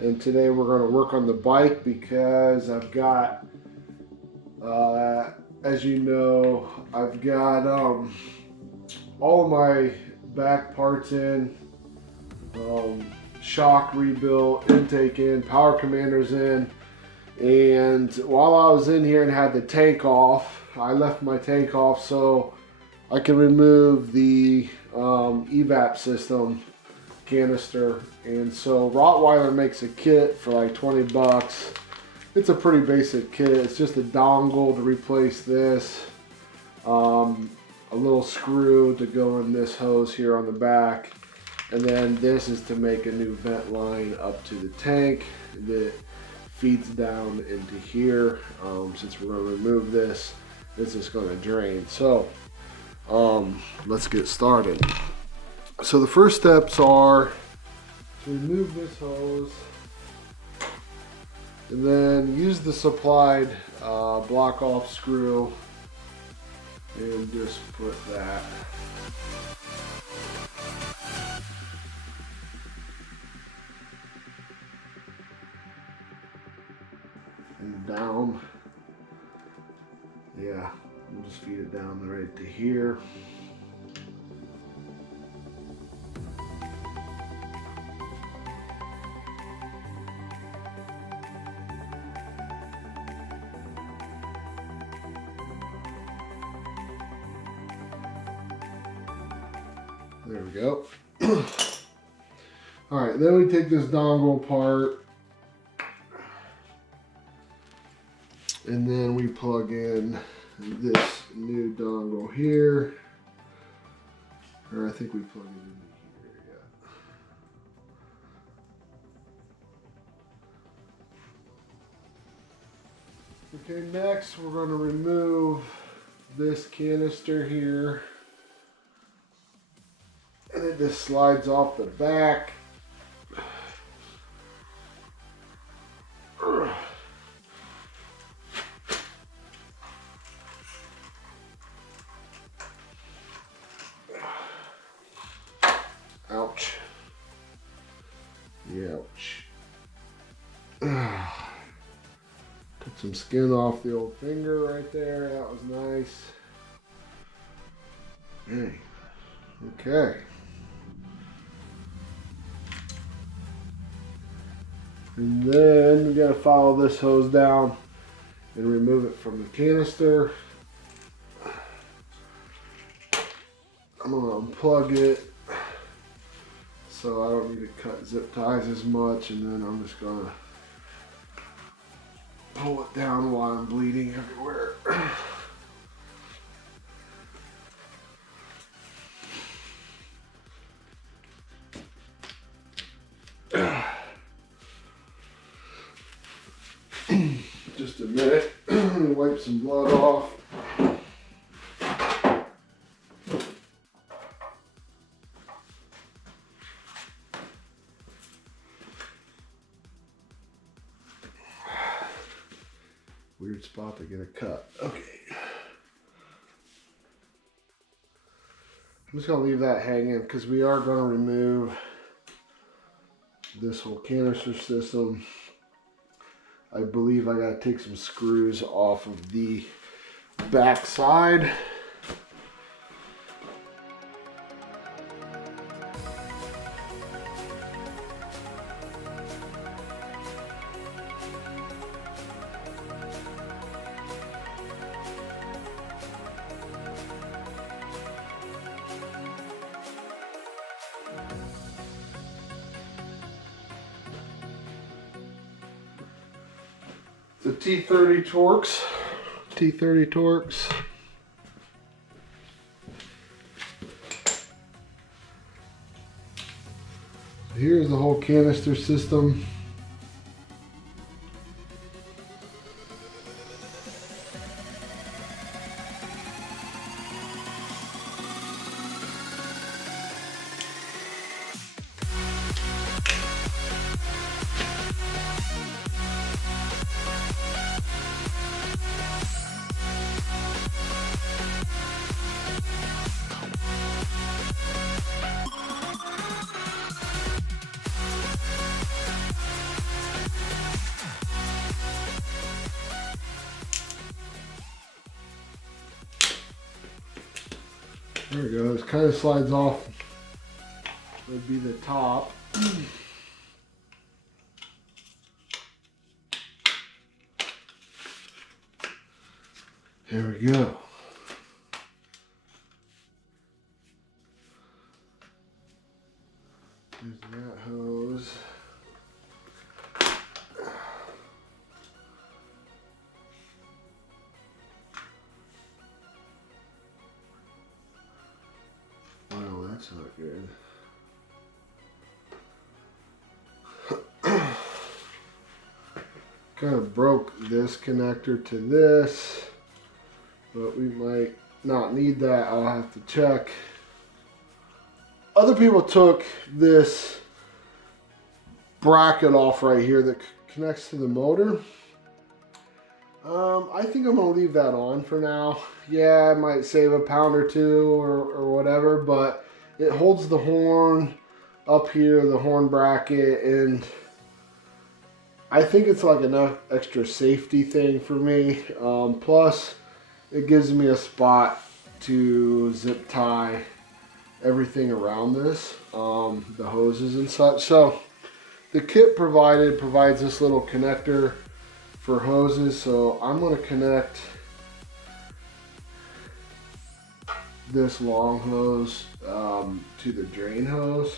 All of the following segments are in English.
and today we're going to work on the bike because I've got, as you know, I've got all of my back parts in, shock rebuilt, intake in, power commanders in, and while I was in here and had the tank off, I left my tank off so I can remove the EVAP system canister. And so Rotweiler makes a kit for like 20 bucks. It's a pretty basic kit. It's just a dongle to replace this, a little screw to go in this hose here on the back, and then this is to make a new vent line up to the tank that feeds down into here. Since we're going to remove this, this is going to drain. So let's get started. So the first steps are to remove this hose and then use the supplied block off screw and just put that and down. Yeah, we'll just feed it down right to here. There we go. All right, then we take this dongle apart and then we plug in this new dongle here. Or I think we plug it in here, yeah. Okay, next we're going to remove this canister here. And it just slides off the back. Ouch. Ouch. Took some skin off the old finger right there. That was nice. Hey. Okay. And then we gotta follow this hose down and remove it from the canister. I'm gonna unplug it so I don't need to cut zip ties as much, and then I'm just gonna pull it down while I'm bleeding everywhere. Just a minute, wipe some blood off. Weird spot to get a cut. Okay. I'm just gonna leave that hanging because we are gonna remove this whole canister system. I believe I gotta take some screws off of the back side. The T30 Torx. T30 Torx. Here's the whole canister system. There we go. It kind of slides off. Would be the top. Here we go. There's that hose. Wow, that's not good. Kind of broke this connector to this, but we might not need that. I'll have to check. Other people took this bracket off right here that connects to the motor. I think I'm gonna leave that on for now. Yeah, I might save a pound or two or whatever, but it holds the horn up here, the horn bracket, and I think it's like enough extra safety thing for me. Plus, it gives me a spot to zip tie everything around this, the hoses and such. So the kit provides this little connector for hoses. So I'm going to connect this long hose to the drain hose,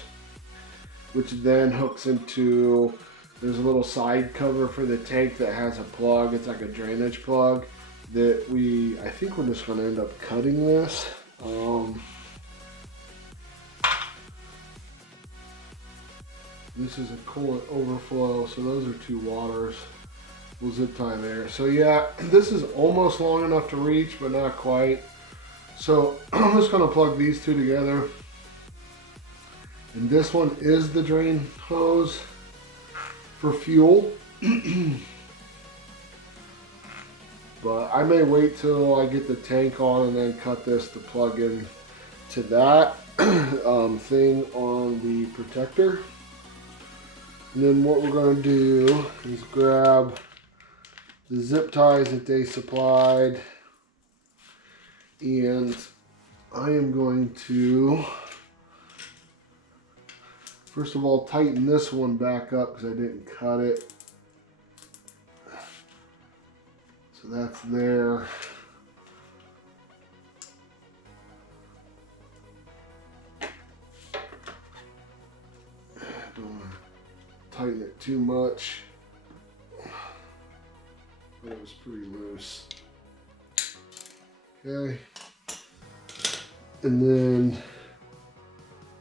which then hooks into, there's a little side cover for the tank that has a plug. It's like a drainage plug that I think we're just going to end up cutting this. This is a coolant overflow, so those are 2 waters. We'll zip tie there. So yeah, this is almost long enough to reach, but not quite. So I'm just going to plug these 2 together. And this one is the drain hose for fuel. But I may wait till I get the tank on and then cut this to plug in to that thing on the protector. And then what we're going to do is grab the zip ties that they supplied, and I am going to first of all tighten this one back up because I didn't cut it. So that's there. Don't want to tighten it too much, but it was pretty loose. Okay, and then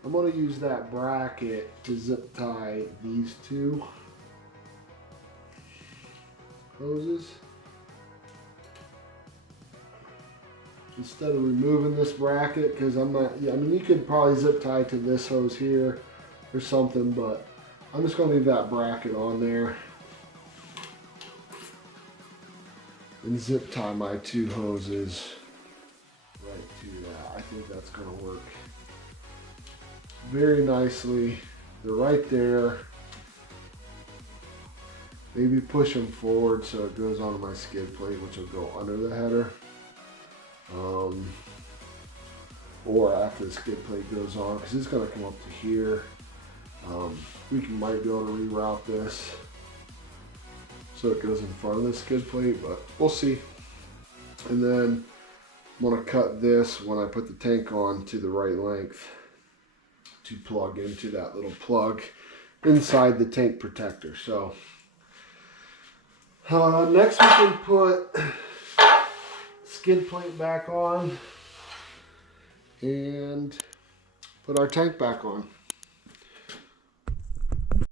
I'm going to use that bracket to zip tie these 2 hoses. Instead of removing this bracket, because I'm not, I mean, you could probably zip tie to this hose here or something, but I'm just going to leave that bracket on there and zip tie my 2 hoses right to that. I think that's going to work very nicely. They're right there. Maybe push them forward so it goes onto my skid plate, which will go under the header. Or after the skid plate goes on, because it's going to come up to here. We might be able to reroute this so it goes in front of the skid plate, but we'll see. And then I'm going to cut this when I put the tank on to the right length to plug into that little plug inside the tank protector. So next we can put skid plate back on and put our tank back on.